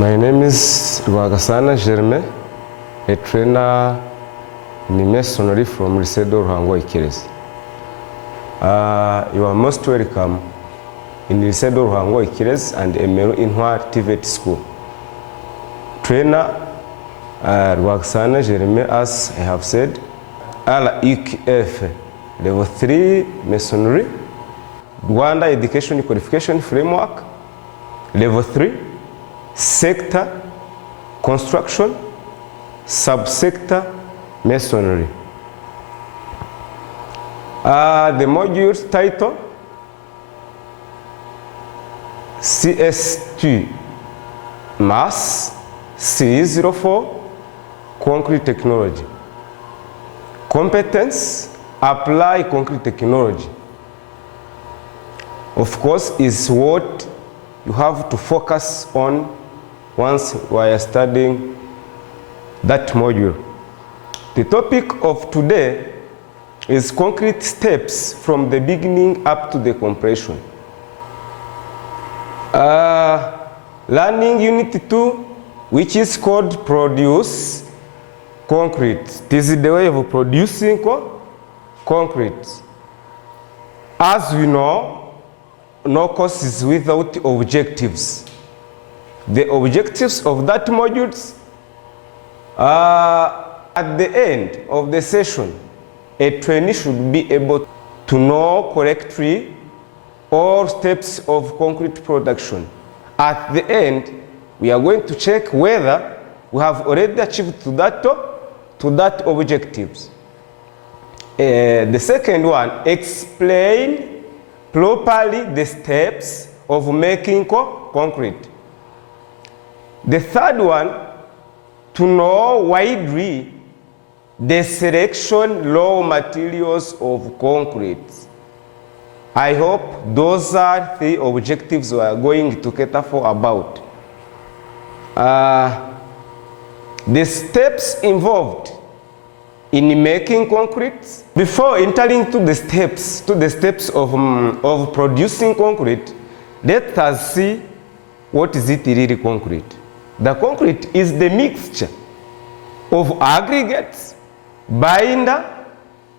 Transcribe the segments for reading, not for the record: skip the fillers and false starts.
My name is RUHANGO-IKIREZI, a trainer in masonry from RUHANGO-IKIREZI. You are most welcome in RUHANGO-IKIREZI and Emeru Inhwa TVET school. Trainer RUHANGO-IKIREZI, as I have said, RUHF Level 3 Masonry, Rwanda Education Qualification Framework, Level 3, Sector Construction, Subsector Masonry. The module title CS2 Mass C04 Concrete Technology. Competence: apply concrete technology. Of course, is what you have to focus on once you are studying that module. The topic of today is concrete steps from the beginning up to the compression. Learning Unit 2, which is called Produce Concrete. This is the way of producing concrete. As we know, no course is without objectives. The objectives of that module at the end of the session, a trainee should be able to know correctly all steps of concrete production. At the end, we are going to check whether we have already achieved to that objectives. The second one, explain properly the steps of making concrete. The third one, to know widely the selection raw materials of concrete. I hope those are the objectives we are going to cater for about. The steps involved in making concrete. Before entering to the steps of producing concrete, let us see what is it really concrete. The concrete is the mixture of aggregates, binder,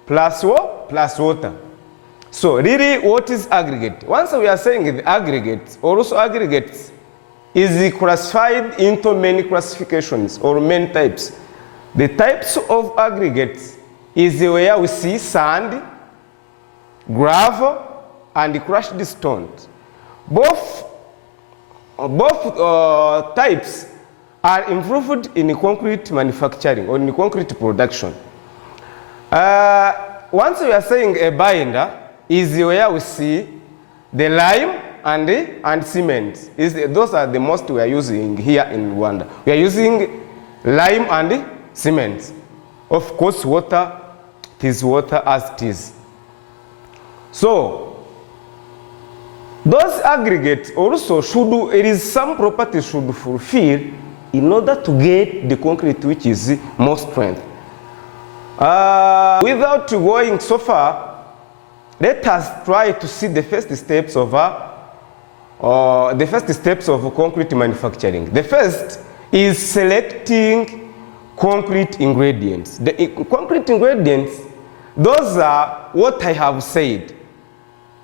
plus water. So really, what is aggregate? Once we are saying the aggregates, also aggregates is classified into many classifications or many types. The types of aggregates is where we see sand, gravel, and crushed stones. Both types are involved in concrete manufacturing or in concrete production. Once we are saying a binder is where we see the lime and cement. Those are the most we are using here in Rwanda. We are using lime and cement. Of course, water, it is water as it is. So, those aggregates also there is some properties should fulfill in order to get the concrete which is more strength. Without going so far, let us try to see the first steps of concrete manufacturing. The first is selecting concrete ingredients. The concrete ingredients, those are what I have said.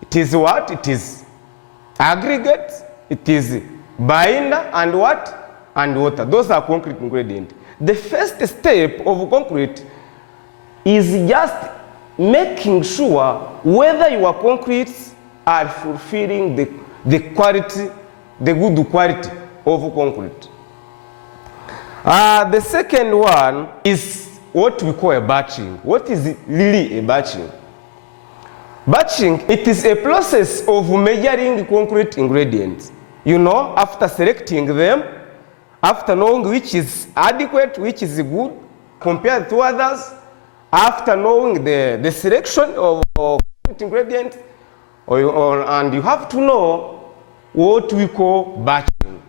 It is what? It is aggregate, it is binder, and what? And water. Those are concrete ingredients. The first step of concrete is just making sure whether your concretes are fulfilling the quality, the good quality of concrete. The second one is what we call a batching. What is really a batching? Batching, it is a process of measuring concrete ingredients. You know, after selecting them, after knowing which is adequate, which is good compared to others, after knowing the selection of concrete ingredients, and you have to know what we call batching.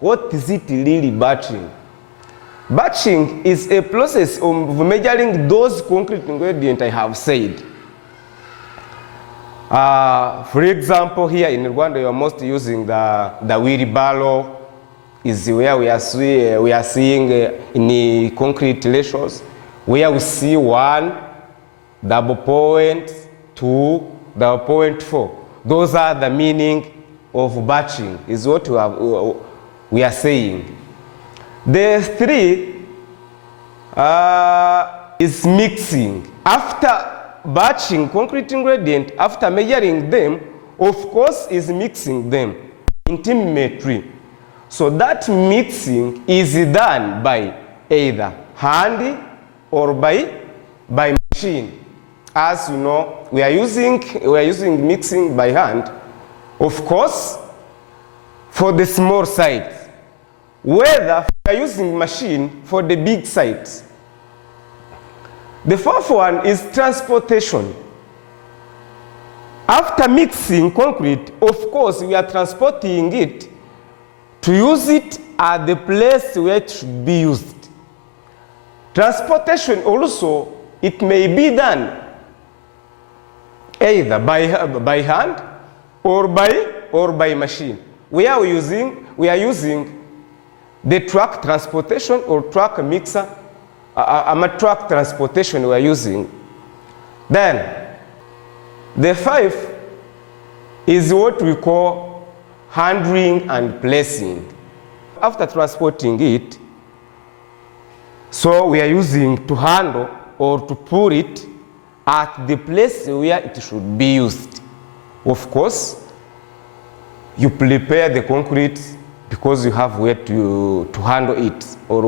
What is it really batching? Batching is a process of measuring those concrete ingredients I have said. For example, here in Rwanda, you are mostly using the wheelbarrow, is where we are seeing in the concrete ratios, where we see 1, double point, 2, double point 4. Those are the meaning of batching, is what we are saying. The 3 is mixing. After batching concrete ingredient, after measuring them, of course, is mixing them in timmetry. So that mixing is done by either hand or by machine. As you know, we are using mixing by hand, of course, for the small sites. Whether we are using machine for the big sites. The 4th one is transportation. After mixing concrete, of course, we are transporting it to use it at the place where it should be used. Transportation also, it may be done either by hand or by machine. We are using the truck transportation or truck mixer, truck transportation we are using. Then, the 5th is what we call handling and placing. After transporting it, so we are using to handle or to put it at the place where it should be used. Of course, you prepare the concrete because you have where to handle it, or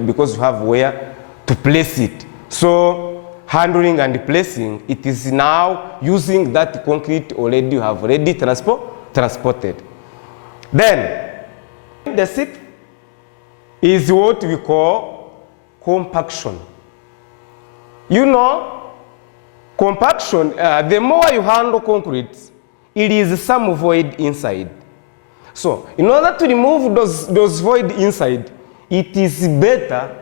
because you have where to place it. So handling and placing, it is now using that concrete already you have already transported. Then the 6th is what we call compaction. You know, compaction, the more you handle concrete, it is some void inside. So in order to remove those void inside, it is better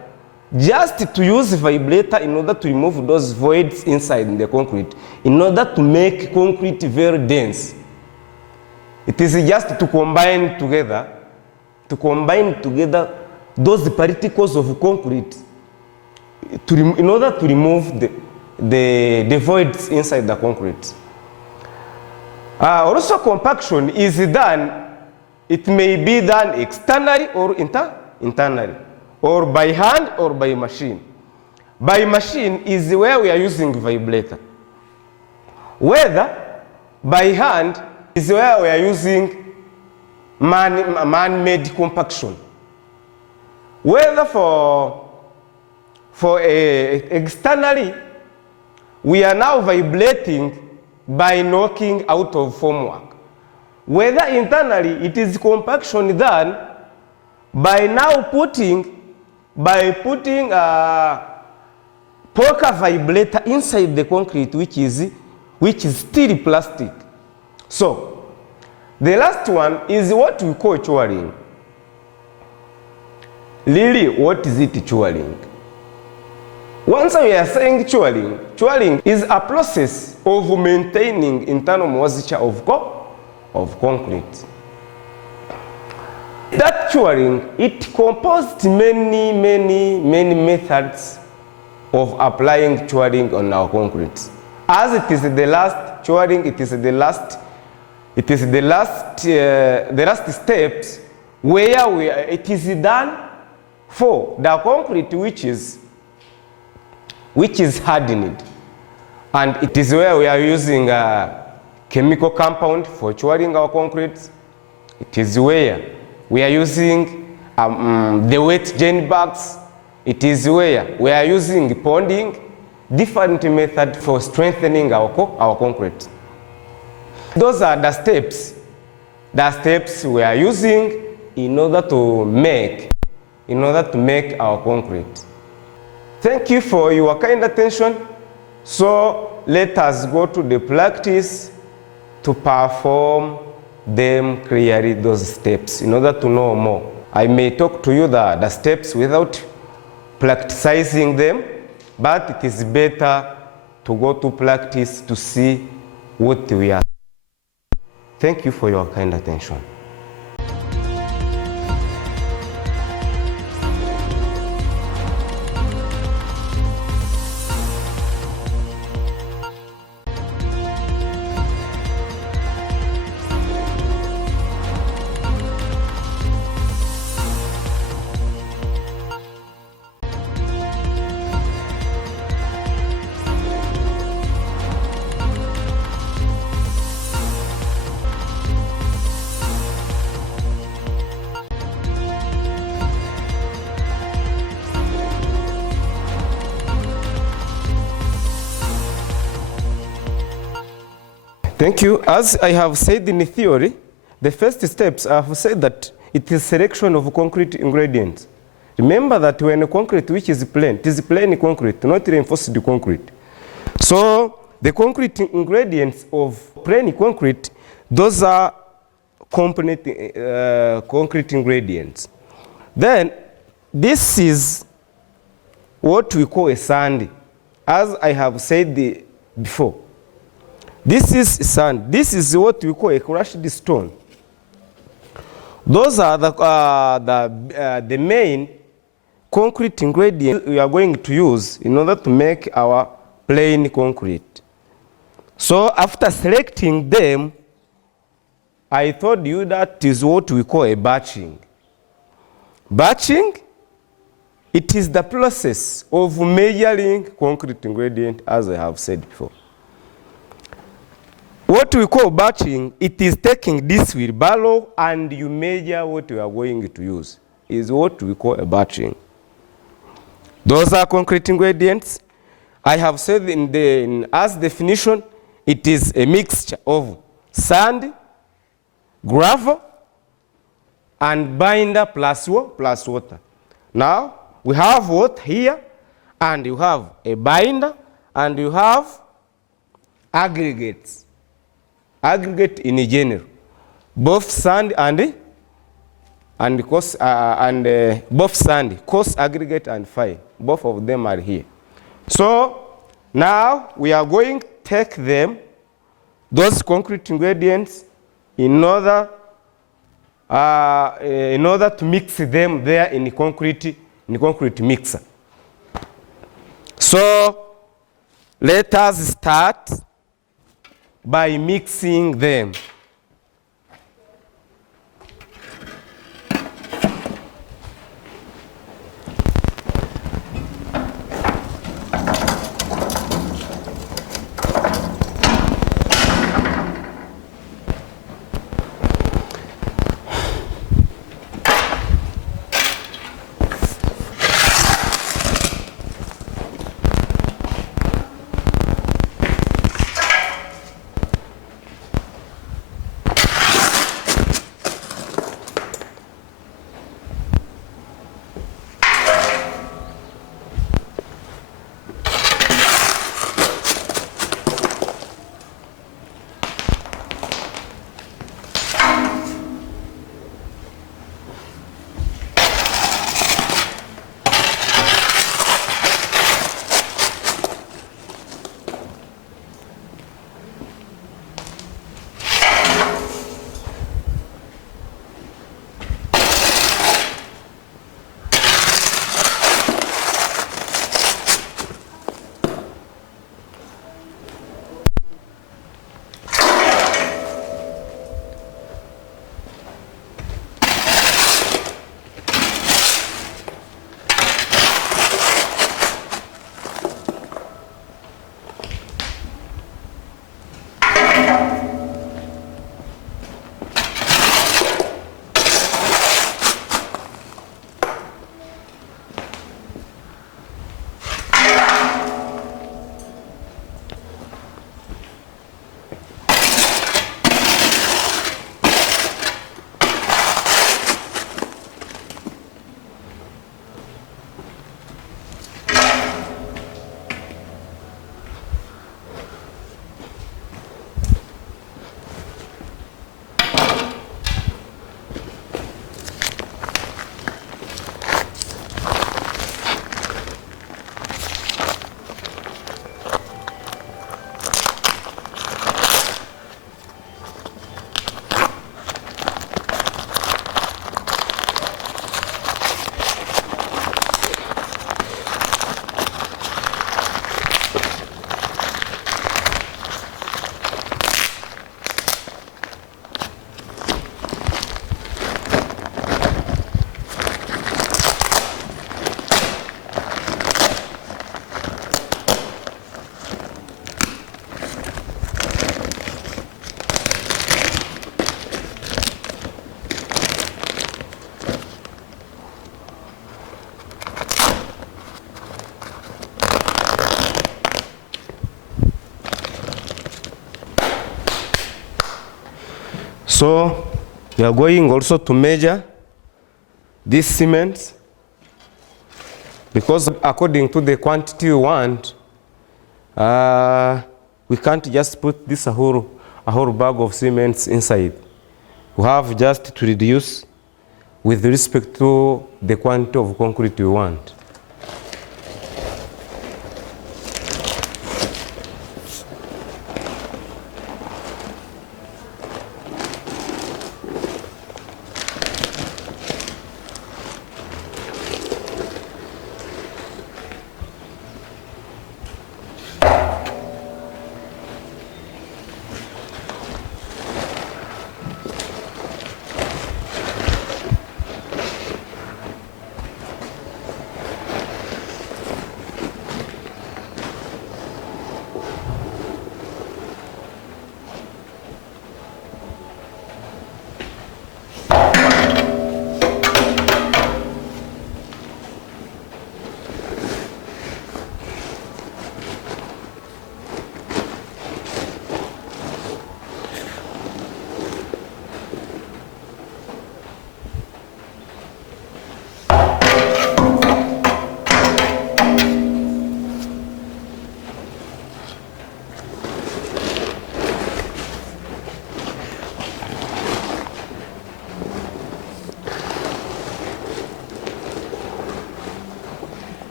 just to use vibrator in order to remove those voids inside in the concrete, in order to make concrete very dense. It is just to combine together those particles of concrete in order to remove the voids inside the concrete. Also, compaction is done, it may be done externally or internally, or by hand or by machine. By machine is where we are using vibrator. Whether by hand is where we are using man-made compaction. Whether for externally, we are now vibrating by knocking out of formwork. Whether internally, it is compaction done by now putting poker vibrator inside the concrete, which is still plastic. So the last one is what we call churing. Really, what is it churing? Once we are saying churing is a process of maintaining internal moisture of concrete. That churing, it composed many methods of applying churing on our concrete. As it is the last churing, it is the last steps where it is done for the concrete which is hardened, and it is where we are using a chemical compound for churing our concrete. It is where we are using the wet gel bags. It is where we are using ponding, different method for strengthening our concrete. Those are the steps we are using in order to make our concrete. Thank you for your kind attention. So let us go to the practice to perform them clearly, those steps, in order to know more. I may talk to you the steps without practicing them, but it is better to go to practice to see what we are. Thank you for your kind attention. Thank you. As I have said in the theory, the first steps I have said that it is selection of concrete ingredients. Remember that when a concrete which is plain, it is plain concrete, not reinforced concrete. So the concrete ingredients of plain concrete, those are component concrete ingredients. Then this is what we call a sand, as I have said before. This is sand. This is what we call a crushed stone. Those are the main concrete ingredients we are going to use in order to make our plain concrete. So after selecting them, I told you that is what we call a batching. Batching, it is the process of measuring concrete ingredient, as I have said before. What we call batching, it is taking this wheelbarrow and you measure what you are going to use, is what we call a batching. Those are concrete ingredients. I have said as definition, it is a mixture of sand, gravel, and binder plus water. Now, we have water here, and you have a binder, and you have aggregates. Aggregate in general, both sand and coarse, both sand, coarse aggregate and fine, both of them are here. So now we are going to take them, those concrete ingredients, in order to mix them there in the concrete mixer. So let us start by mixing them. So we are going also to measure this cement, because according to the quantity we want, we can't just put this a whole bag of cements inside. We have just to reduce with respect to the quantity of concrete we want.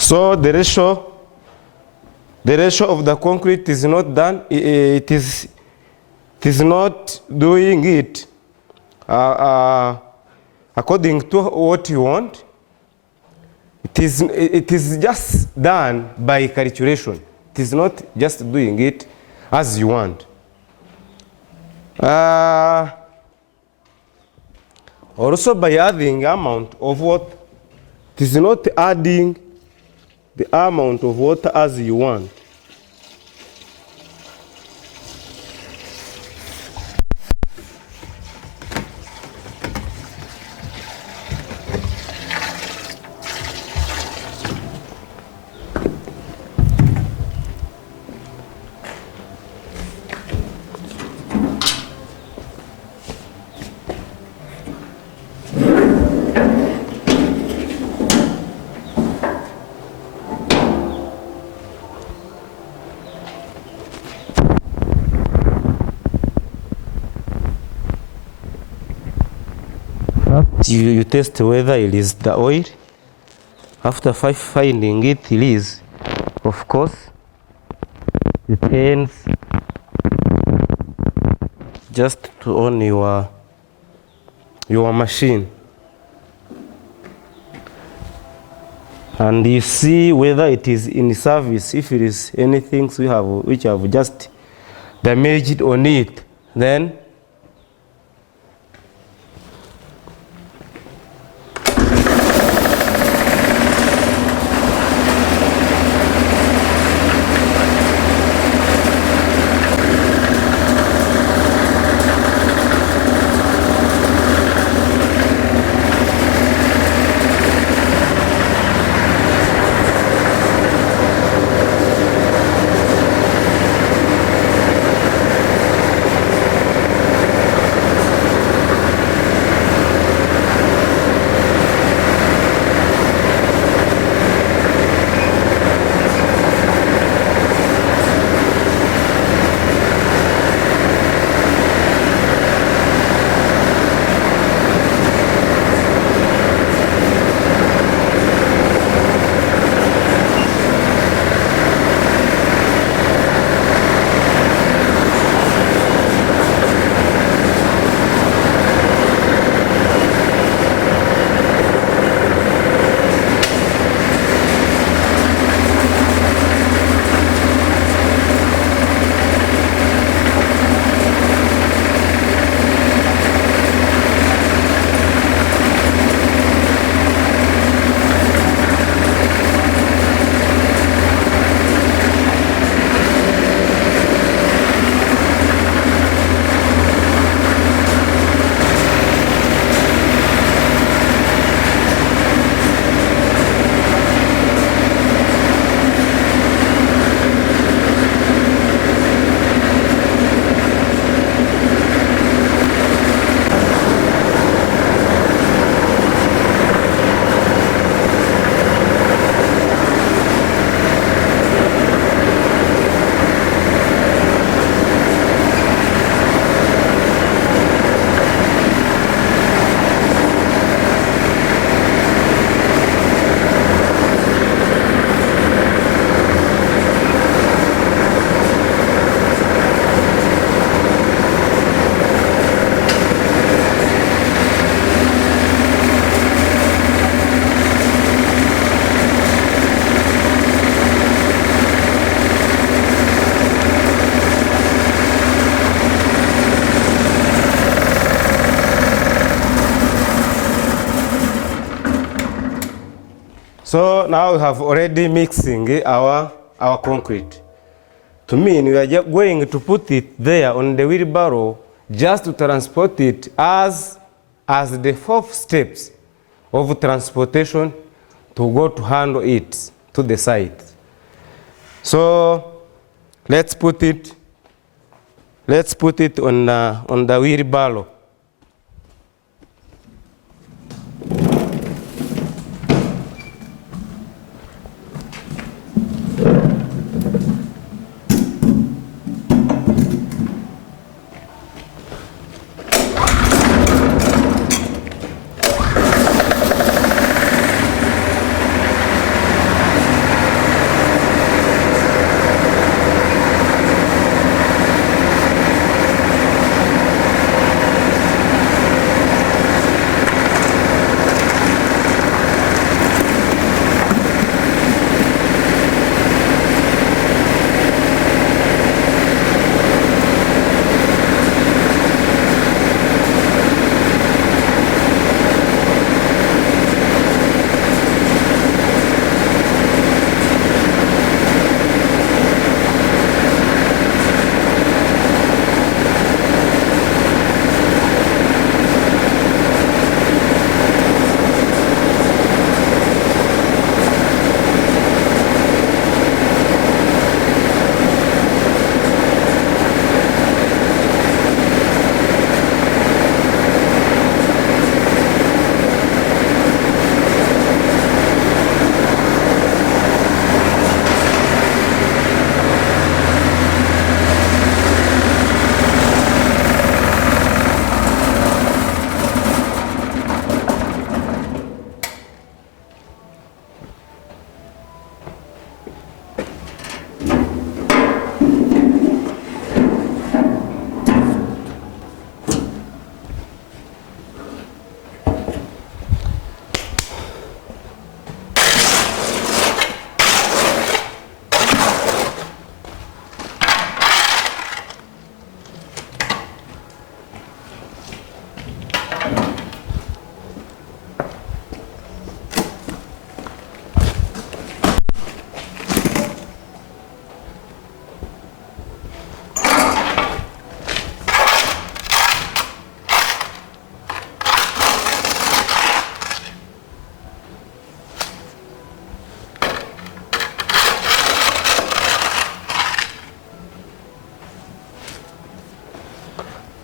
So the ratio of the concrete is not done. It is not doing it according to what you want. It is just done by calculation. It is not just doing it as you want. Also by adding amount of what, it is not adding the amount of water as you want. You test whether it is the oil. After finding it is, of course, depends just to on your machine, and you see whether it is in service. If it is anything which have just damaged on it, then So now we have already mixing our concrete. To mean we are just going to put it there on the wheelbarrow just to transport it as the 4th steps of transportation to go to handle it to the site. So let's put it on the wheelbarrow.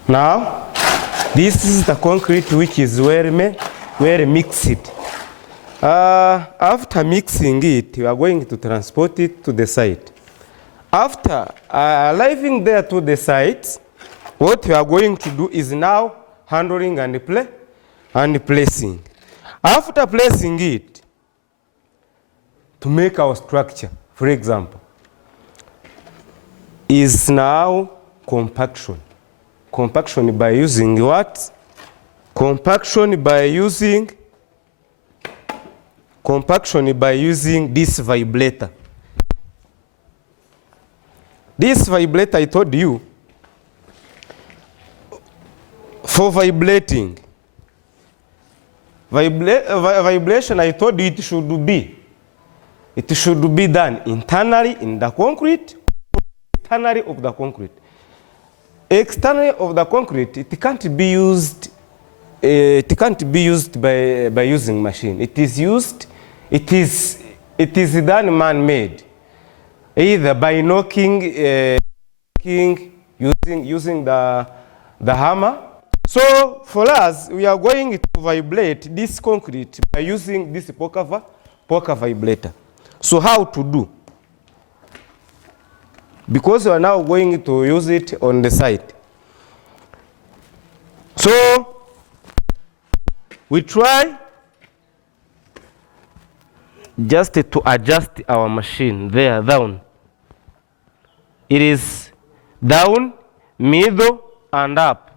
Now, this is the concrete which is well mixed. After mixing it, we are going to transport it to the site. After arriving there to the site, what we are going to do is now handling and placing. After placing it, to make our structure, for example, is now compaction. Compaction by using what? Compaction by using this vibrator. This vibrator, I told you, for vibrating, vibration, I told you it should be done internally in the concrete, externally of the concrete. Externally of the concrete, it can't be used. It can't be used by using machine. It is done man-made, either by knocking, using the hammer. So for us, we are going to vibrate this concrete by using this poker vibrator. So how to do? Because we are now going to use it on the site. So we try just to adjust our machine there, down. It is down, middle, and up.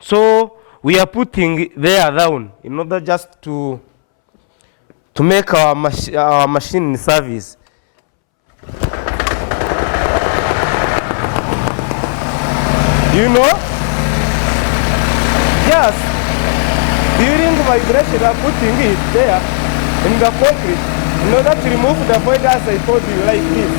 So we are putting there down in order just to make our machine in service. You know? Yes. During vibration, I'm putting it there in the concrete. In order to remove the void, as I told you, like this.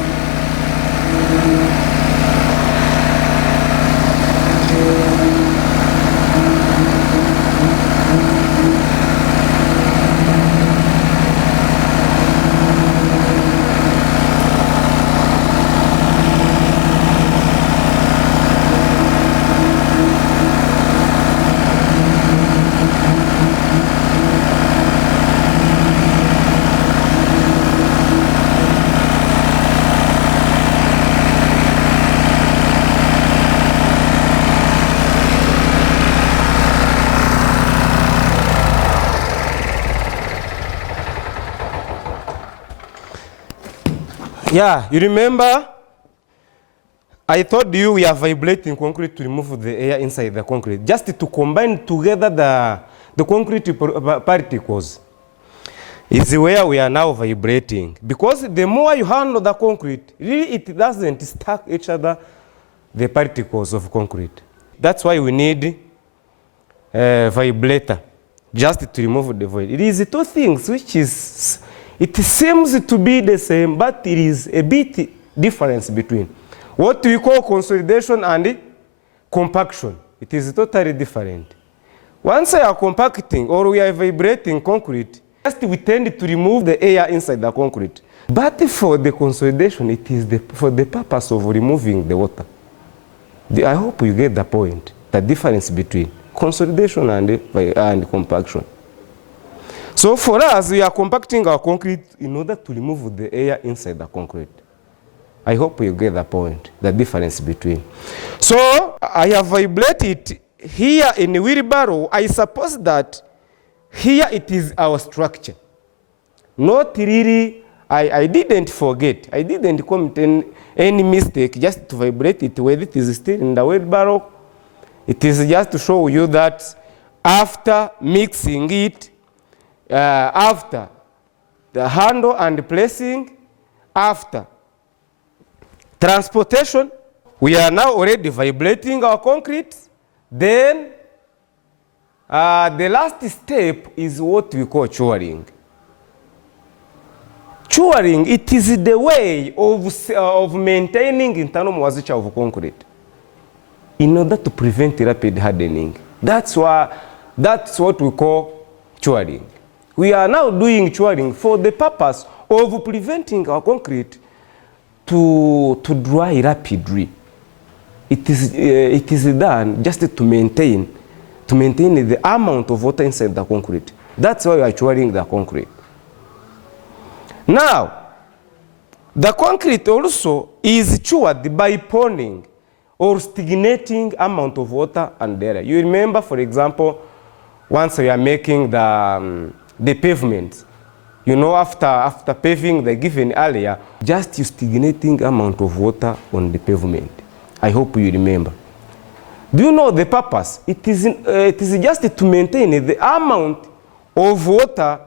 Yeah, you remember I told you we are vibrating concrete to remove the air inside the concrete, just to combine together the concrete particles. Is where we are now vibrating. Because the more you handle the concrete, really it doesn't stack each other, the particles of concrete. That's why we need a vibrator, just to remove the void. It is two things which is, it seems to be the same, but it is a bit difference between what we call consolidation and compaction. It is totally different. Once we are compacting or we are vibrating concrete, just we tend to remove the air inside the concrete. But for the consolidation, it is for the purpose of removing the water. I hope you get the point, the difference between consolidation and compaction. So for us, we are compacting our concrete in order to remove the air inside the concrete. I hope you get the point, the difference between. So I have vibrated here in the wheelbarrow. I suppose that here it is our structure. Not really, I didn't forget. I didn't commit any mistake just to vibrate it where it is still in the wheelbarrow. It is just to show you that after mixing it, after the handle and placing, after transportation, we are now already vibrating our concrete. Then the last step is what we call curing. Curing, it is the way of maintaining internal moisture of concrete in order to prevent rapid hardening. That's what we call curing. We are now doing curing for the purpose of preventing our concrete to dry rapidly. It is done just to maintain the amount of water inside the concrete. That's why we are curing the concrete. Now, the concrete also is cured by ponding or stagnating amount of water and air. You remember, for example, once we are making the pavement, you know, after paving the given area, just stagnating amount of water on the pavement. I hope you remember. Do you know the purpose? It is just to maintain the amount of water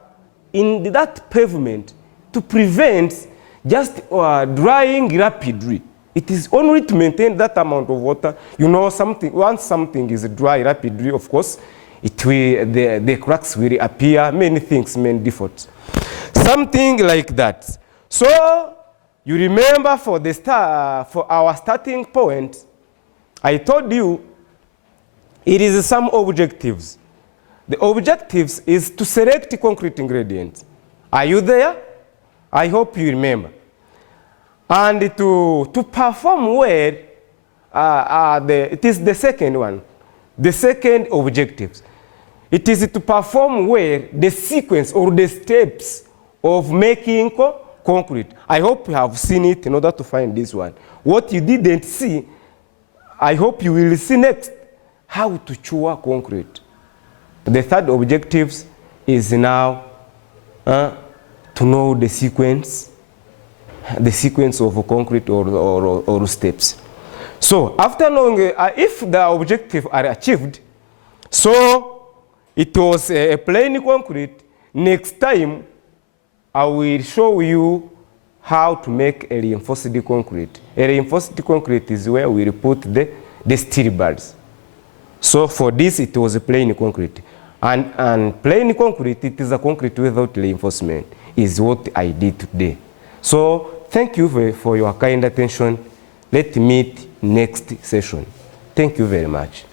in that pavement to prevent just drying rapidly. It is only to maintain that amount of water. You know, once something is dry rapidly, of course, the cracks will appear, many things, many defects. Something like that. So, you remember for our starting point, I told you it is some objectives. The objectives is to select concrete ingredients. Are you there? I hope you remember. And to perform well, it is the second one. The second objectives. It is to perform well the sequence or the steps of making concrete. I hope you have seen it in order to find this one. What you didn't see, I hope you will see next, how to cure concrete. The third objective is now to know the sequence of concrete or steps. So after knowing if the objectives are achieved, so it was a plain concrete. Next time, I will show you how to make a reinforced concrete. A reinforced concrete is where we put the steel bars. So for this, it was a plain concrete. And plain concrete, it is a concrete without reinforcement. It is what I did today. So thank you for your kind attention. Let's meet next session. Thank you very much.